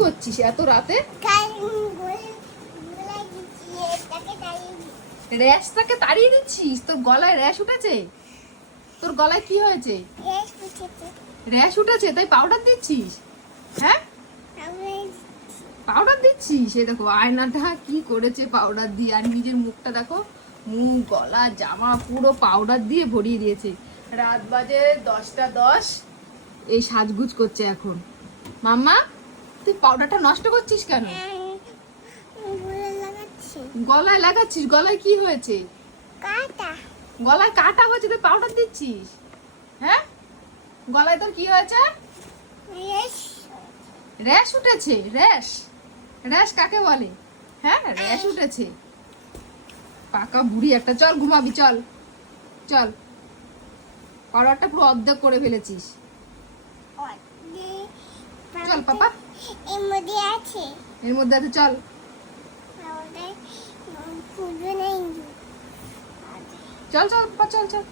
করছিস এত রাতে? র্যাশটাকে তাড়িয়ে দিচ্ছিস? তোর গলায় র্যাশ উঠেছে? তোর গলায় কি হয়েছে? র্যাশ উঠেছে তাই পাউডার দিচ্ছিস? হ্যাঁ, পাউডার দিচ্ছিস? এই দেখো আয়নাটা কি করেছে পাউডার দিয়ে, আর নিজের মুখটা দেখো, মুখ গলা জামা পুরো পাউডার দিয়ে ভরিয়ে দিয়েছে। রাত বাজে 10টা 10, এই সাজগুজ করছে এখন। মাম্মা তুই পাউডারটা নষ্ট করছিস কেন? গলায় লাগাচ্ছিস? গলায় কি হয়েছে? গলায় কাটা হয়েছে তুই পাউডার দিচ্ছিস? হ্যাঁ, গলায় তোর কি হয়েছে? র্যাশ উঠেছে? র্যাশ? র্যাশ কাকে বলে? হ্যাঁ, র্যাশ উঠেছে। পাকা বুড়ি একটা। চল ঘুমাবি, চল চল। পাউডারটা পুরো অর্ধেক করে ফেলেছিস। চল পাপা, এর মধ্যে আছে, চল। চল চল চল চল।